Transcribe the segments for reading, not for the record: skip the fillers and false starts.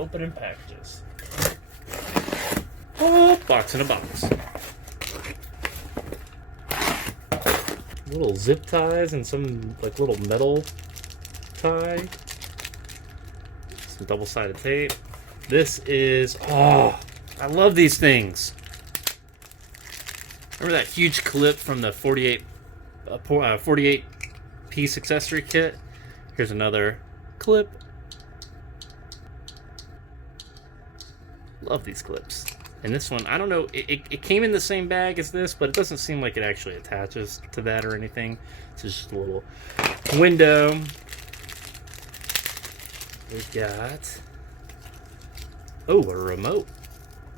opening packages. Oh, box in a box. Little zip ties and some like little metal tie. Some double-sided tape. This is, oh, I love these things. Remember that huge clip from the 48 piece accessory kit? Here's another clip. Love these clips. And this one, I don't know, it came in the same bag as this, but it doesn't seem like it actually attaches to that or anything. It's just a little window. We got, oh, a remote.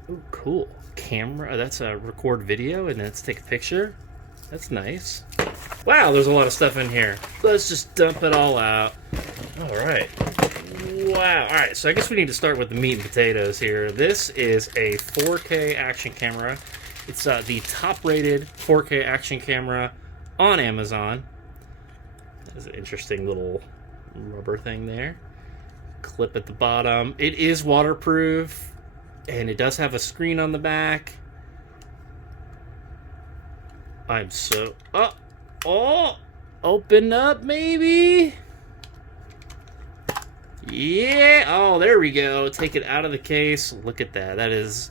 Oh, cool. Camera, that's a record video and let's take a picture. That's nice. Wow, there's a lot of stuff in here. Let's just dump it all out. All right. Wow. All right, so I guess we need to start with the meat and potatoes here. This is a 4K action camera. It's the top-rated 4K action camera on Amazon. There's an interesting little rubber thing there. Clip at the bottom. It is waterproof, and it does have a screen on the back. I'm so... Oh! Open up, maybe? Yeah! Oh, there we go. Take it out of the case. Look at that. That is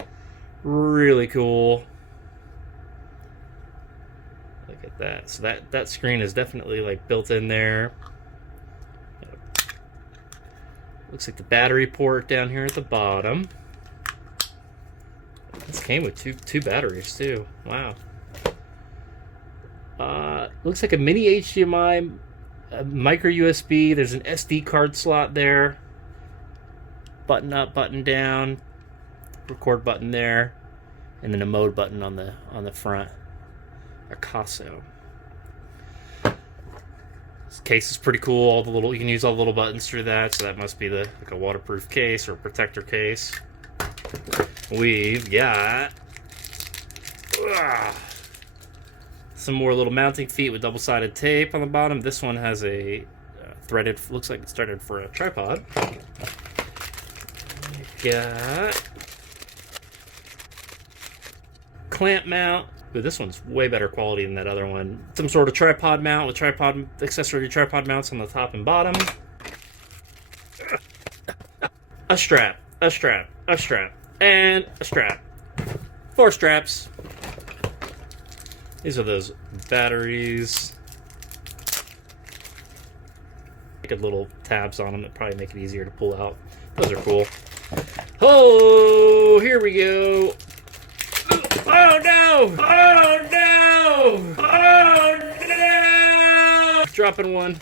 really cool. Look at that. So that screen is definitely like built in there. Looks like the battery port down here at the bottom. This came with two batteries too. Wow. Looks like a mini HDMI, a micro USB. There's an SD card slot there. Button up, button down. Record button there, and then a mode button on the front. AKASO. This case is pretty cool. All the little, you can use all the little buttons through that. So that must be like a waterproof case or protector case. We've got some more little mounting feet with double-sided tape on the bottom. This one has a threaded, looks like it's threaded for a tripod. We've got clamp mount. Ooh, this one's way better quality than that other one. Some sort of tripod mount with accessory tripod mounts on the top and bottom. A strap, a strap, a strap, and a strap. 4 straps. These are those batteries. Good little tabs on them that probably make it easier to pull out. Those are cool. Oh, here we go. Oh no! Oh no! Oh no! Dropping one.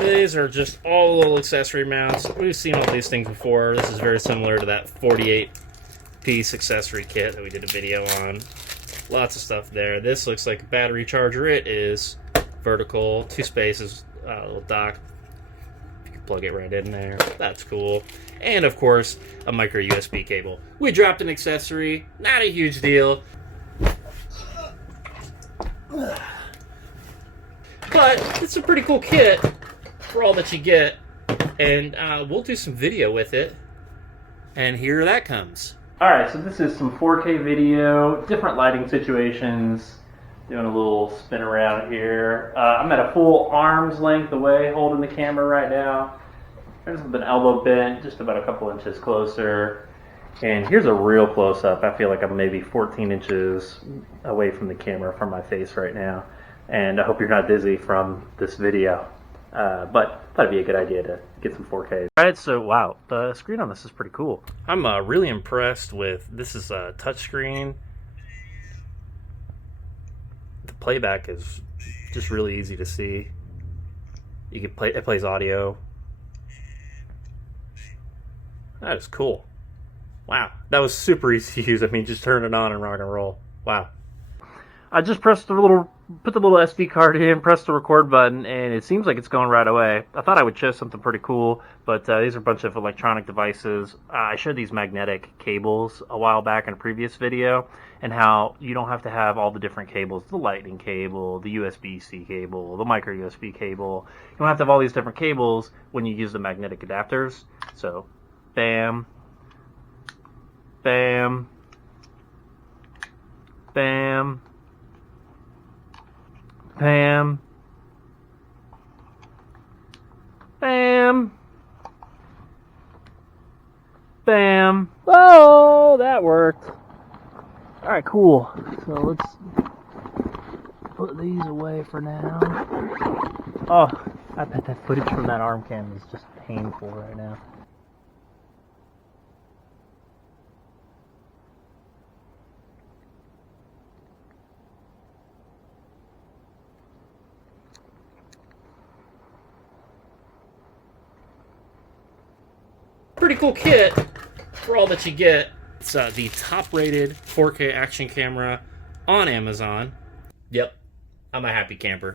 These are just all little accessory mounts. We've seen all these things before. This is very similar to that 48-piece accessory kit that we did a video on. Lots of stuff there. This looks like a battery charger. It is vertical, 2 spaces, a little dock. You can plug it right in there. That's cool. And of course, a micro USB cable. We dropped an accessory. Not a huge deal. But it's a pretty cool kit for all that you get. And we'll do some video with it. And here that comes. Alright, so this is some 4K video, different lighting situations, doing a little spin around here. I'm at a full arm's length away holding the camera right now. There's an elbow bent, just about a couple inches closer. And here's a real close-up. I feel like I'm maybe 14 inches away from the camera from my face right now. And I hope you're not dizzy from this video. But that'd be a good idea to get some 4K. Alright, so wow, the screen on this is pretty cool. I'm really impressed with, this is a touchscreen. The playback is just really easy to see. You can play, it plays audio. That is cool. Wow, that was super easy to use. I mean, just turn it on and rock and roll. Wow. I just pressed the little, put the little SD card in, pressed the record button, and it seems like it's going right away. I thought I would show something pretty cool, but these are a bunch of electronic devices. I showed these magnetic cables a while back in a previous video, and how you don't have to have all the different cables, the lightning cable, the USB-C cable, the micro USB cable. You don't have to have all these different cables when you use the magnetic adapters. So, bam, bam, bam, bam, bam, bam. Oh, that worked. All right, cool. So let's put these away for now. Oh, I bet that footage from that arm cam is just painful right now. Pretty cool kit for all that you get. It's the top-rated 4K action camera on Amazon. Yep, I'm a happy camper.